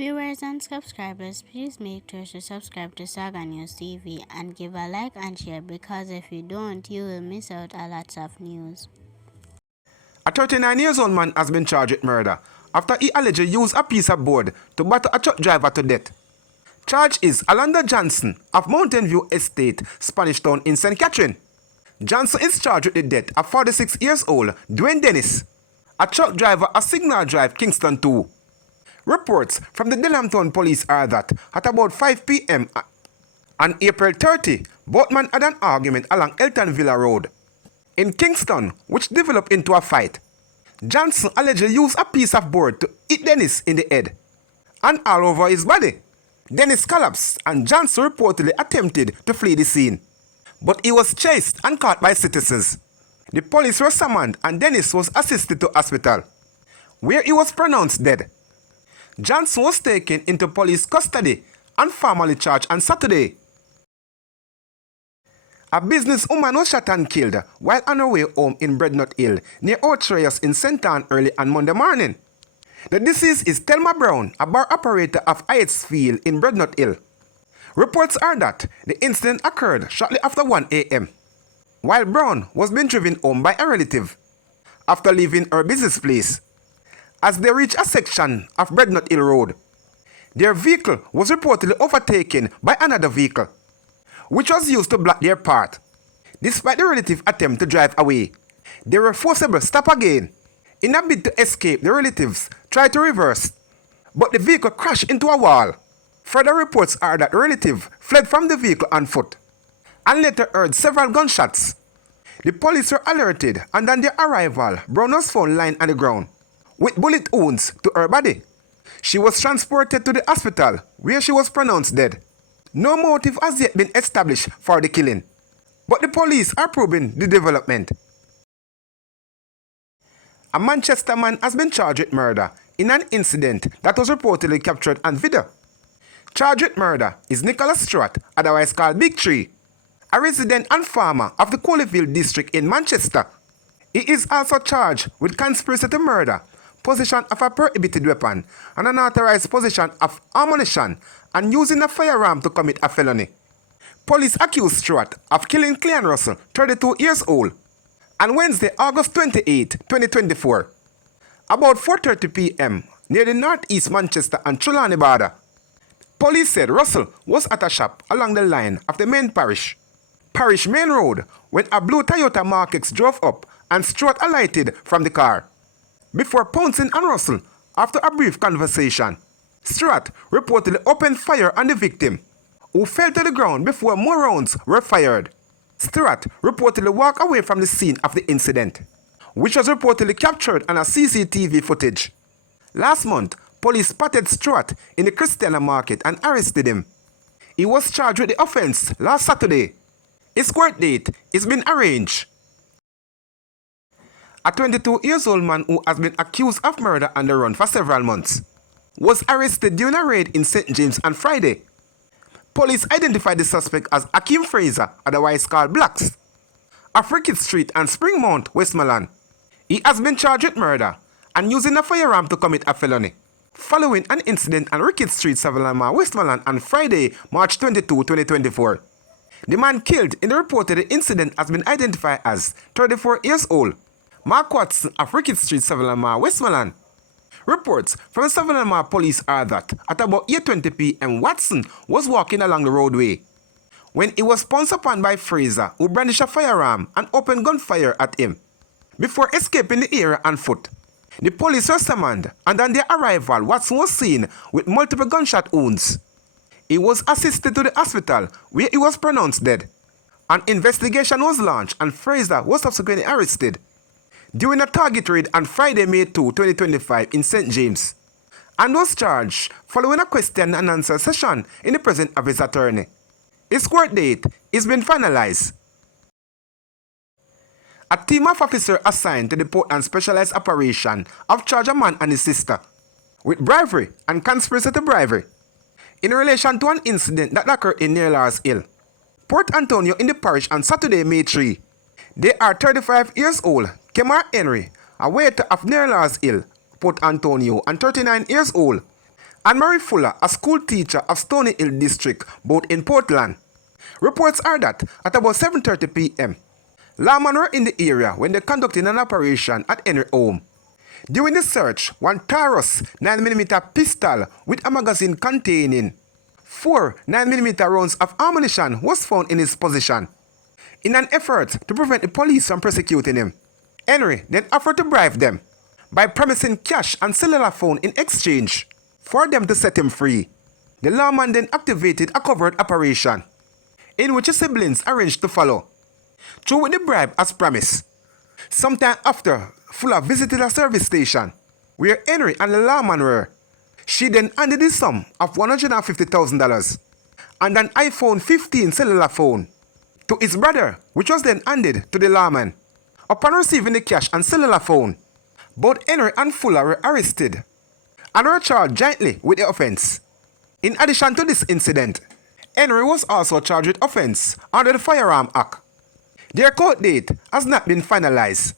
Viewers and subscribers, please make sure to subscribe to Saga News TV and give a like and share, because if you don't, you will miss out a lot of news. A 39-year-old man has been charged with murder after he allegedly used a piece of board to batter a truck driver to death. Charge is Alanda Johnson of Mountain View Estate, Spanish Town in St. Catherine. Johnson is charged with the death of 46-year-old Dwayne Dennis, a truck driver at Signal Drive, Kingston 2. Reports from the Town police are that at about 5 p.m. on April 30, both men had an argument along Elton Villa Road in Kingston, which developed into a fight. Johnson allegedly used a piece of board to hit Dennis in the head and all over his body. Dennis collapsed and Johnson reportedly attempted to flee the scene, but he was chased and caught by citizens. The police were summoned and Dennis was assisted to hospital, where he was pronounced dead. Johnson was taken into police custody and formally charged on Saturday. A businesswoman was shot and killed while on her way home in Brednut Hill near Outreyas in St. Ann early on Monday morning. The deceased is Thelma Brown, a bar operator of Hyattsfield in Brednut Hill. Reports are that the incident occurred shortly after 1 a.m. while Brown was being driven home by a relative after leaving her business place. As they reached a section of Brednut Hill Road, their vehicle was reportedly overtaken by another vehicle, which was used to block their path. Despite the relative attempt to drive away, they were forcibly stopped again. In a bid to escape, the relatives tried to reverse, but the vehicle crashed into a wall. Further reports are that the relative fled from the vehicle on foot and later heard several gunshots. The police were alerted, and on their arrival, Brown was found lying on the ground with bullet wounds to her body. She was transported to the hospital, where she was pronounced dead. No motive has yet been established for the killing, but the police are probing the development. A Manchester man has been charged with murder in an incident that was reportedly captured on video. Charged with murder is Nicholas Stewart, otherwise called Big Tree, a resident and farmer of the Colleyville district in Manchester. He is also charged with conspiracy to murder, possession of a prohibited weapon, and unauthorized possession of ammunition, and using a firearm to commit a felony. Police accused Stewart of killing Clean Russell, 32 years old, on Wednesday, August 28, 2024, about 4:30 p.m. near the northeast Manchester and Trelawney border. Police said Russell was at a shop along the line of the main Parish Main Road when a blue Toyota Mark X drove up and Stewart alighted from the car before pouncing on Russell. After a brief conversation, Stewart reportedly opened fire on the victim, who fell to the ground before more rounds were fired. Stewart reportedly walked away from the scene of the incident, which was reportedly captured on a CCTV footage. Last month, police spotted Stewart in the Christiana Market and arrested him. He was charged with the offense last Saturday. His court date is being arranged. A 22-year-old man who has been accused of murder on the run for several months was arrested during a raid in St. James on Friday. Police identified the suspect as Akeem Fraser, otherwise called Blacks, of Rickett Street and Springmount, Westmoreland. He has been charged with murder and using a firearm to commit a felony, following an incident on Rickett Street, Savannah, Westmoreland on Friday, March 22, 2024. The man killed in the reported incident has been identified as 34 years old Mark Watson of Rickett Street, Savannah, Westmoreland. Reports from the Savannah police are that at about 8:20 p.m. Watson was walking along the roadway when he was pounced upon by Fraser, who brandished a firearm and opened gunfire at him before escaping the area on foot. The police were summoned, and on their arrival, Watson was seen with multiple gunshot wounds. He was assisted to the hospital, where he was pronounced dead. An investigation was launched and Fraser was subsequently arrested during a target raid on Friday, May 2, 2025 in St. James, and was charged following a question and answer session in the presence of his attorney. His court date is being finalized. A team of officers assigned to the Portland Specialized Operation have charged a man and his sister with bribery and conspiracy to bribery in relation to an incident that occurred in near Lars Hill, Port Antonio in the parish on Saturday, May 3. They are 35 years old, Kemar Henry, a waiter of near Lars Hill, Port Antonio, and 39 years old, Anne-Marie Fuller, a school teacher of Stony Hill District, both in Portland. Reports are that at about 7:30 p.m., lawmen were in the area when they conducted an operation at Henry home. During the search, one Taurus 9mm pistol with a magazine containing 4 9mm rounds of ammunition was found in his possession. In an effort to prevent the police from prosecuting him, Henry then offered to bribe them by promising cash and cellular phone in exchange for them to set him free. The lawman then activated a covert operation in which his siblings arranged to follow through with the bribe as promised. Sometime after, Fuller visited a service station where Henry and the lawman were. She then handed the sum of $150,000 and an iPhone 15 cellular phone to his brother, which was then handed to the lawman. Upon receiving the cash and cellular phone, both Henry and Fuller were arrested and were charged jointly with the offense. In addition to this incident, Henry was also charged with offense under the Firearm Act. Their court date has not been finalized.